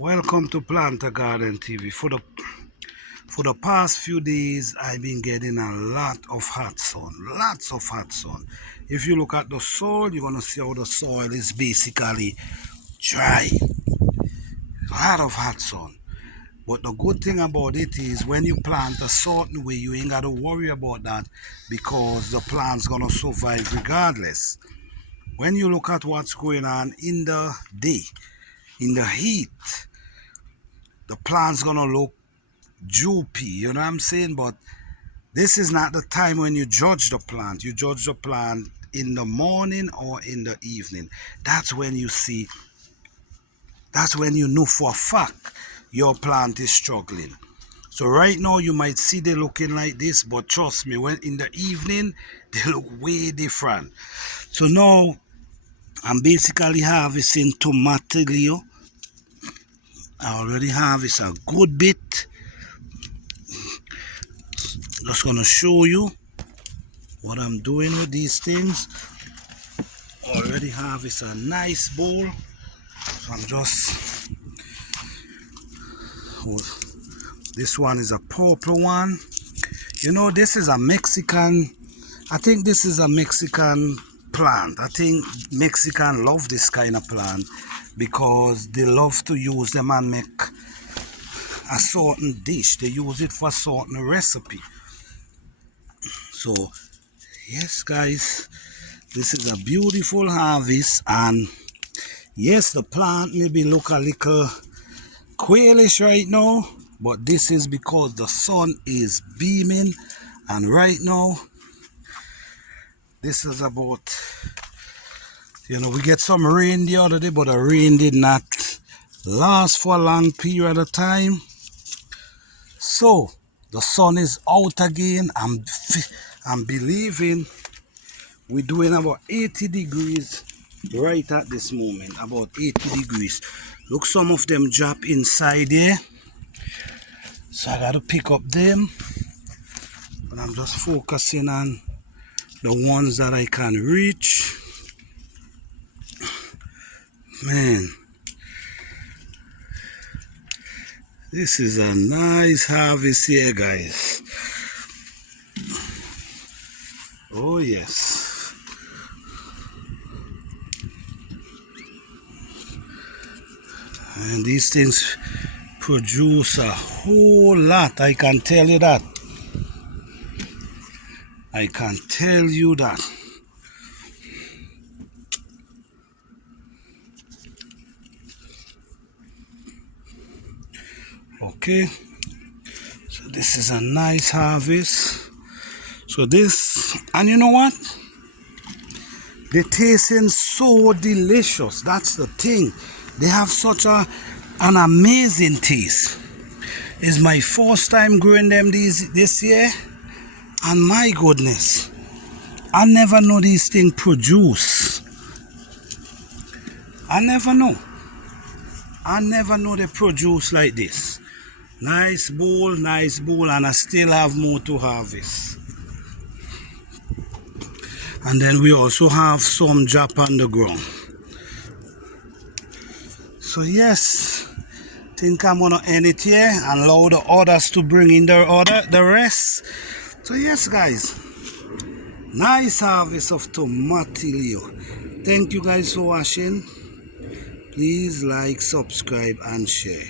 Welcome to Planter Garden TV. For the past few days, I've been getting a lot of hot sun. Lots of hot sun. If you look at the soil, you're gonna see how the soil is basically dry. A lot of hot sun. But the good thing about it is when you plant a certain way, you ain't gotta worry about that because the plant's gonna survive regardless. When you look at what's going on in the day, in the heat, the plant's gonna look droopy, you know what I'm saying? But this is not the time when you judge the plant. You judge the plant in the morning or in the evening. That's when you see, that's when you know for a fact your plant is struggling. So right now you might see they looking like this, but trust me, when in the evening they look way different. So now I'm basically harvesting Tamatillo. I already harvest a good bit. Just gonna show you what I'm doing with these things. Already harvest a nice bowl. So I'm just, this one is a purple one. You know, this is a Mexican, I think this is a Mexican plant. I think Mexican love this kind of plant because they love to use them and make a certain dish. They use it for a certain recipe. So yes guys, this is a beautiful harvest, and yes, the plant maybe look a little quailish right now, but this is because the sun is beaming. And right now this is about, you know, we get some rain the other day, but the rain did not last for a long period of time. So the sun is out again. I'm believing we're doing about 80 degrees right at this moment. About 80 degrees. Look, some of them drop inside there. So I got to pick up them. But I'm just focusing on the ones that I can reach. Man, this is a nice harvest here, guys. Oh yes. And these things produce a whole lot, I can tell you that. I can tell you that. Okay, so this is a nice harvest. So this, and you know what? They're tasting so delicious. That's the thing. They have such an amazing taste. It's my first time growing them this year, and my goodness, I never know these things produce. I never know they produce like this. Nice bowl, and I still have more to harvest. And then we also have some drop on the ground. So yes, think I'm gonna end it here and allow the others to bring in the rest. So yes guys, nice harvest of Tamatillo. Thank you guys for watching. Please like, subscribe and share.